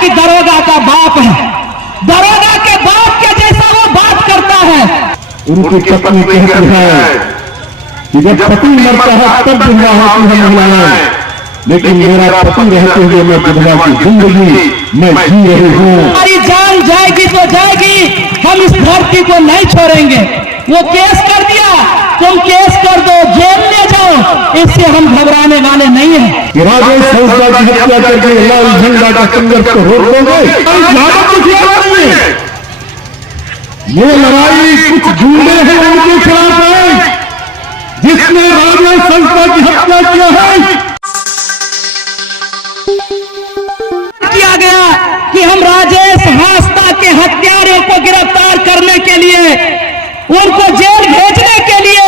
कि दरोगा का बाप है, दरोगा के बाप के जैसा वो बात करता है। उनकी पत्नी कहती है कि जब पति मरता है तब विधवा होती है महिलाएं, लेकिन मेरा पति रहते हुए मैं विधवा की जिंदगी मैं जी रही हूँ। हमारी जान जाएगी तो जाएगी, हम इस धरती को नहीं छोड़ेंगे। वो केस कर दिया, तुम केस कर दो, जेल ले जाओ, इससे हम घबराने वाले नहीं हैं। राजेश हंसदा की हत्या करके लाल झंडा का संघर्ष को रोक दोगे? ये लड़ाई कुछ गुंडे हैं उनके खिलाफ है, जिसने राजेश हंसदा की हत्या किया है। किया गया कि हम राजेश हंसदा के हत्यारों को गिरफ्तार करने के लिए, उनको जेल भेजने के लिए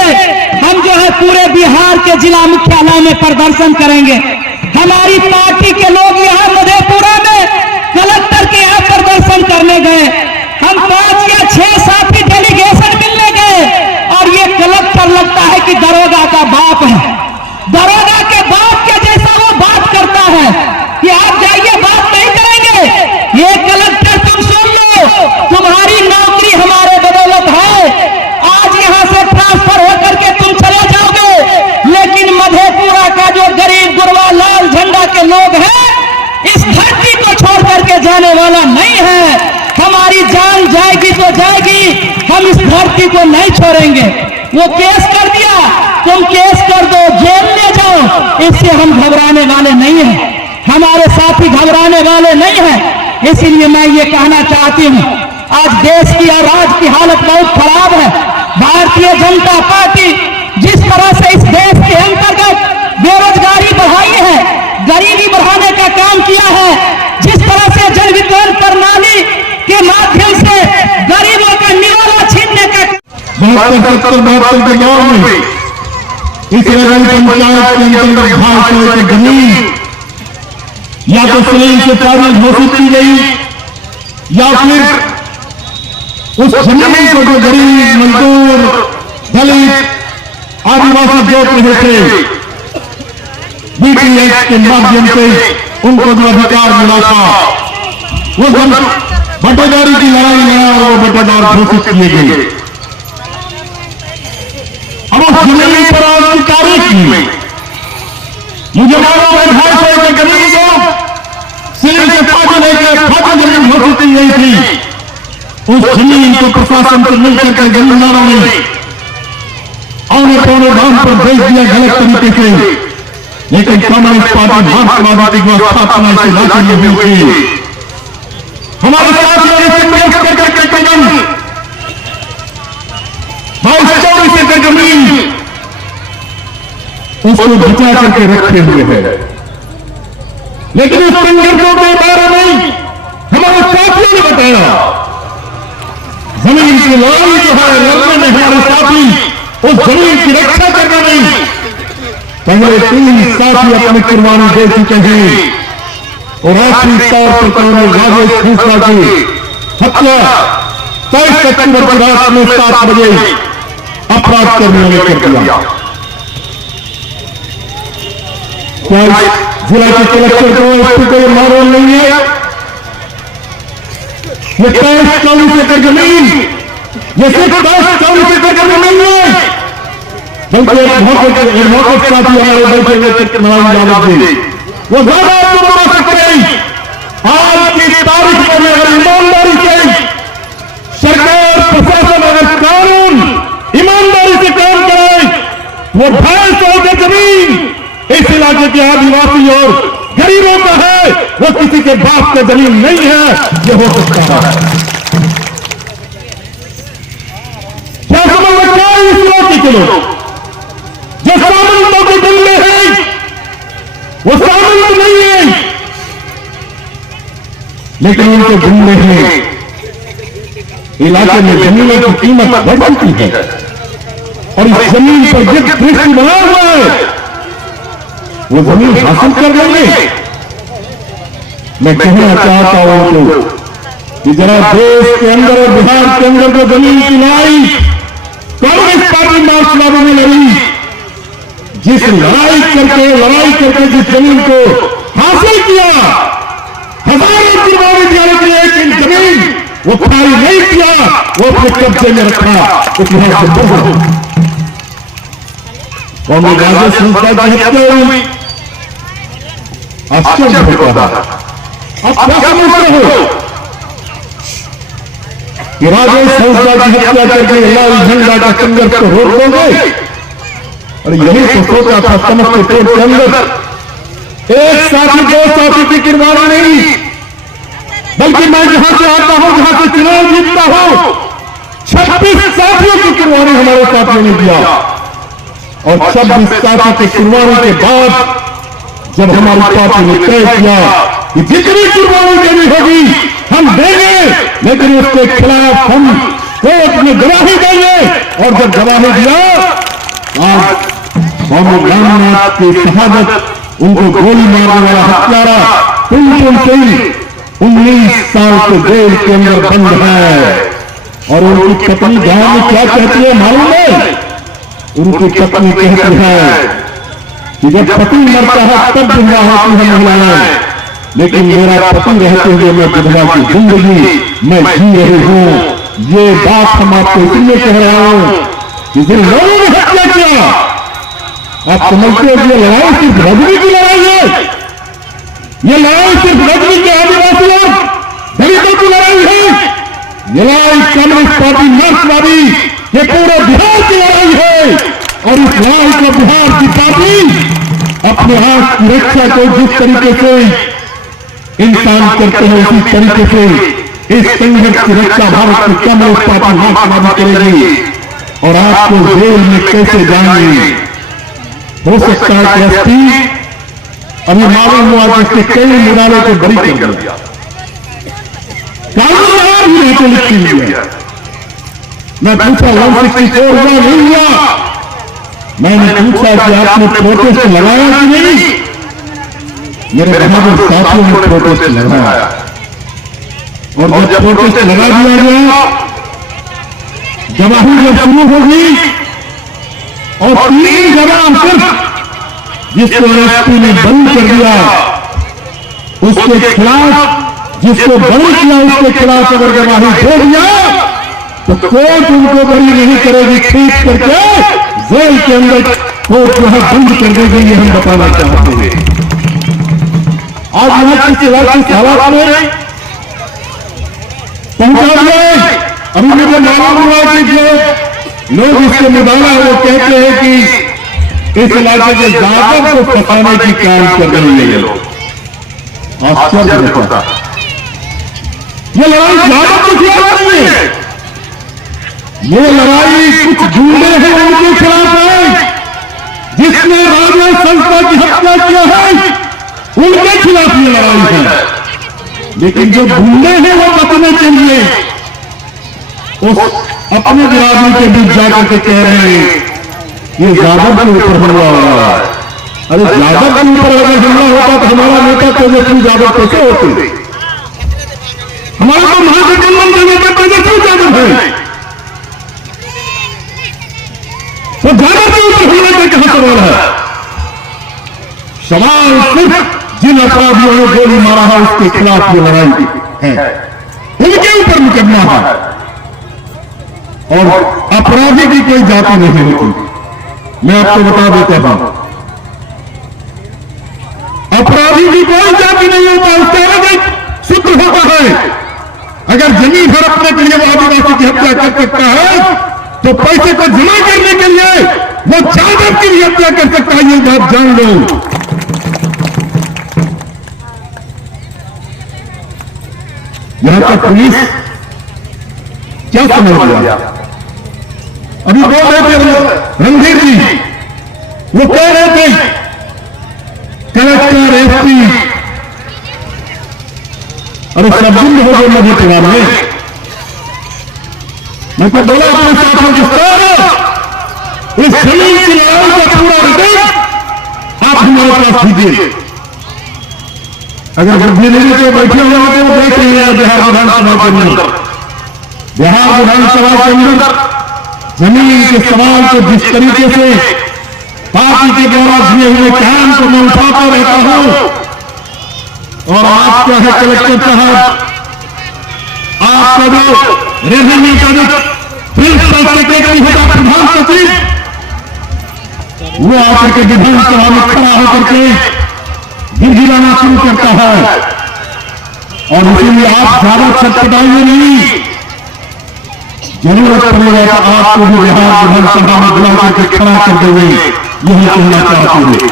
हम जो है पूरे बिहार के जिला मुख्यालय में प्रदर्शन करेंगे। हमारी पार्टी के लोग यहाँ मधेपुरा में कलेक्टर के यहाँ प्रदर्शन करने गए। हम 5 या 6 साथी डेलीगेशन मिलने गए और ये कलेक्टर लगता है कि दरोगा का बाप है, दरोगा के बाप के जैसा वो बात करता है कि आप जाइए, बात नहीं करेंगे। ये कलेक्टर तुम सुन लो, तुम्हारी नौकरी हमारे बदौलत है। आज यहां से ट्रांसफर होकर के तुम चले जाओगे, लेकिन मधेपुरा का जो गरीब गुरबा लाल झंडा के लोग हैं, इस धरती को छोड़ करके जाने वाला नहीं है। हमारी जान जाएगी तो जाएगी, हम इस धरती को नहीं छोड़ेंगे। वो केस कर दिया, तुम केस कर दो, जेल ले जाओ, इससे हम घबराने वाले नहीं हैं। हमारे साथी घबराने वाले नहीं हैं। इसीलिए मैं ये कहना चाहती हूँ, आज देश की और राज्य की हालत बहुत खराब है। भारतीय जनता पार्टी जिस तरह से इस देश के अंतर्गत बेरोजगारी बढ़ाई है, गरीबी बढ़ाने का काम किया है, जिस तरह से जन वितरण प्रणाली के माध्यम से गरीबों का निवाला छीनने का 72 के दौर में इस नगर पंचायत के अंतर्गत भाजपा की जमीन या तो सलीम से पारित घोषित की गई, या फिर उस जमीन को जो गरीब मजदूर दलित आदिवासी जोत रहे थे, बीटीएस के माध्यम से उनको जो अधिकार मिला था, वो बटेदारी की लड़ाई लड़ा और वो बटेदार घोषित किए गए। अब उस जमीन पर आज की तारीख में मुझे मालूम है 250 के गरीब लोग सिर से फाटे लेकर फाटे जमीन घोषित की गई थी। उस जमीन को प्रशासन से मिलकर के जमींदारों ने औने पौने दाम पर बेच दिया गलत तरीके से, लेकिन कम्युनिस्ट पार्टी मार्क्सवादी की स्थापना से लाखों में हुई थी। हमारे साथियों ने संघर्ष करके कदम 22-24 एकड़ जमीन उसको बचा करके रखे हुए हैं, लेकिन उस संघर्षों के बारे में हमारे साथियों ने बताया जमीन की लड़ाई जो है लड़ने में हमारे साथी उस जमीन की रक्षा करना नहीं, पहले 3 साथी अपनी कुर्बानी दे चुके हैं और आखिरी तौर पर कर्नल राजेश हंसदा की हत्या 23 सितंबर की रात में 7 बजे अपराध कर्मियों ने कर दिया। क्या जिला के कलेक्टर को एसपी को यह मालूम नहीं है? ये 23-24 एकड़ जमीन जैसे 23-24 एकड़ जमीन नहीं है, बल्कि एडवोकेट साथी हमारे बैठे नारायण यादव जी वो ज्यादा आपको बता सकते हैं। आज की तारीख में अगर ईमानदारी से सरकार प्रशासन अगर कानून ईमानदारी से काम करे, वो 250 एकड़ जमीन इस इलाके के आदिवासी और गरीबों का है, वो किसी के बाप का जमीन नहीं है। ये हो सकता है क्या समझ क्या इस इलाके के लोग जो सामंतों के दिल में है, वो सामंत नहीं है, लेकिन उनके दिल में है इलाके में जमीनों की कीमत बढ़ चुकी है और इस जमीन पर जिस दृष्टि बना हुआ है वो जमीन हासिल कर लेंगे। मैं कहना चाहता हूं कि जरा देश के अंदर और बिहार के अंदर जो जमीन की लड़ाई कांग्रेस पार्टी मार्क्सवादी ने लड़ी, जिस लड़ाई करके जिस जमीन को हासिल किया, हजारों वो खाली नहीं किया, वो अपने कब्जे में रखा। इतिहास से पढ़ो। और मैं राजेश संस्था की हत्या हुई, आश्चर्य होता है। अब क्या समझते हो कि राजेश संस्था की हत्या करके लाल झंडा का संघर्ष को रोक दोगे? और यही तो सोचा था समस्तीपुर के अंदर एक साथी दो साथी की किरदारी नहीं, बल्कि मैं जहां से आता हूं, जहां से चुनाव जीतता हूं, 26 साथियों की कुर्बानी हमारे साथियों ने दिया। और 26 साथी की कुर्बानी के बाद जब हमारी पार्टी ने तय किया कि जितनी कुर्बानी देनी होगी हम देंगे, लेकिन उसके खिलाफ हम कोर्ट में गवाही देंगे। और जब गवाही दिया, आज स्वामी रामनाथ की शहादत, उनको गोली मारने वाला हत्यारा टुनटुन सिंह 19 साल से जेल के अंदर बंद है। और उनकी पत्नी गांव में क्या कहती है मालूम है? उनकी पत्नी कहती है कि जब पति मरता है तब विधवा होती है महिलाएं, लेकिन मेरा पति रहते हुए मैं विधवा की जिंदगी मैं जी रही हूं। ये बात हम आपको इसलिए कह रहा हूं कि जिन लोगों ने हत्या किया, आप समझते हो कि ये लड़ाई सिर्फ रजनी की लड़ाई है? ये लड़ाई सिर्फ रजनी के आदिवासियों दलितों की लड़ाई है? ये लड़ाई कम्युनिस्ट पार्टी मार्क्सवादी ये पूरे बिहार की लड़ाई है। और इस लड़ाई को बिहार की पार्टी अपने आप की रक्षा को जिस तरीके से इंसान करते हैं, उसी तरीके से इस संघर्ष की रक्षा भारत की कम्युनिस्ट पार्टी मार्क्सवादी करेगी। और आपको जेल में कैसे जाएंगे? हो सकता है कि एसपी अभी मालूम हुआ कि इसके कई मुद्दों को बरी कर दिया, कानून भी नहीं लिखी हुई है। मैं पूछा 164 हुआ नहीं हुआ? मैंने पूछा कि आपने प्रोटेस्ट लगाया कि नहीं? मेरे बहादुर साथियों ने प्रोटेस्ट लगाया। और जब प्रोटेस्ट लगा दिया गया, गवाही जब शुरू होगी और 3 जगह सिर्फ जिसको एसपी ने बंद कर दिया, उसके खिलाफ जिसको बंद किया उसके खिलाफ अगर गवाही दे दिया तो कोर्ट उनको बरी नहीं करेगी, खींच करके जेल के अंदर कोर्ट जो है बंद कर देगी। ये हम बताना चाहते हैं। आज यहां किस इलाके के हालात में पहुंचा दिए। अभी मुझे मालूम हुआ कि जो लोग इससे मुदाला है वो कहते हैं कि इस इलाके के जादव को फंसाने की काम कर रही है ये लोग। आश्चर्य होता है। ये लड़ाई जादव के खिलाफ नहीं है, ये लड़ाई कुछ गुंडे हैं उनके खिलाफ है। जिसने राजेश संस्था की हत्या किया है उनके खिलाफ ये लड़ाई है। लेकिन जो गुंडे हैं वो बचने के लिए उस अपने बिरादरी के बीच जाकर के कह रहे हैं ये यादव के ऊपर हमला हो रहा है। अरे यादव के ऊपर अगर हमला होता तो हमारा नेता तेजस्वी यादव कैसे होते? हमारा तो महागठबंधन के नेता तेजस्वी यादव है, तो यादव के ऊपर हमले का कहां सवाल है? सवाल सिर्फ जिन अपराधियों ने गोली मारा है उसके खिलाफ ये लड़ाई है, उनके ऊपर मुकदमा है। और अपराधी की कोई जाति नहीं होती। मैं आपको बता देता हूं, अपराधी की कोई जाति नहीं होता, उसका अलग एक सूत्र होता है। अगर जमीन हड़पने के लिए वो आदिवासी की हत्या कर सकता है तो पैसे को जमा करने के लिए वो जादव की भी हत्या कर सकता है। ये बात जान लो। यहां का पुलिस क्या समझ लिया? अभी बोल रहे थे रणधीर जी, वो कह रहे थे कलेक्टर एसपी, अरे सब दिन हो गए मधेपुरा में। मैं तो बोला अपने साथियों के साथ इस जमीन की लड़ाई का पूरा रिपोर्ट आप हमारे पास दीजिए। अगर बुद्धि नहीं तो बैठे हुए होते वो देख रहे हैं बिहार विधानसभा के अंदर। बिहार विधानसभा के अंदर जमीन के सवाल को जिस तरीके से पार्टी के द्वारा दिए हुए काम को मैं उठाता रहता हूं। और आप क्या है कलेक्टर साहब, आपका जो रेवेन्यू का जो प्रिंसिपल सेक्रेटरी होगा प्रधान सचिव, वो आकर के विधानसभा में खड़ा होकर के गिड़गिड़ाना शुरू करता है। और इसीलिए आप ज्यादा छटपटाइए नहीं, जरूरत पड़ेगा तो आपको भी बिहार विधानसभा में बुला करके खड़ा कर देंगे, यही कहना चाहते हैं।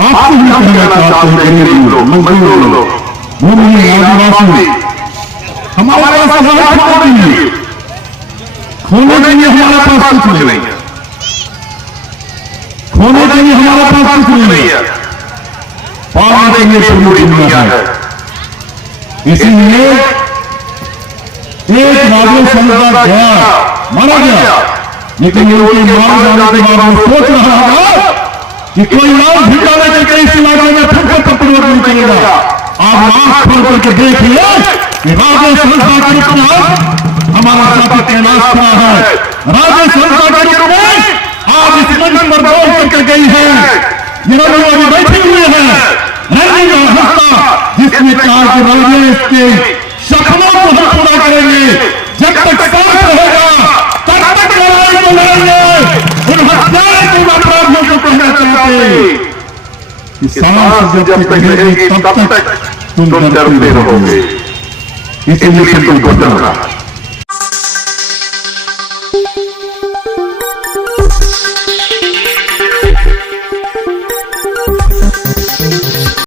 आपको भी कहना चाहते हैं गरीब लोग, मजदूर लोग, भूमि आदिवासी, हमारे पास खोने के लिए हमारे पास कुछ नहीं है, खोने के लिए हमारे पास कुछ नहीं है, पाने के लिए पूरी दुनिया है। इसीलिए एक राजेश का गया, मारा गया, लेकिन उनके मारे जाने के बाद वो सोच रहा था कि कोई नाम भिटाने करके इस इलाके में फिर से प्रतिरोध नहीं करेगा। आप आंख खोल करके देख लिया कि राजेश का रूप में हमारा साथी कैलाश खड़ा है। राजेश के रूप में आज इस मंच पर बोल करके गई है, निरंजन बैठे हुए हैं, रंगीला हंसता, जिसने कहा कि राजेश के सपनों को हम पूरा करेंगे, जब तक साथ रहेगा तब तक लड़ाई को लड़ेंगे। उन हत्याएं को अपराधियों को कहना चाहते कि सांस जब तक रहेगी तब तक तुम डरते रहोगे, इसलिए तुमको डरना।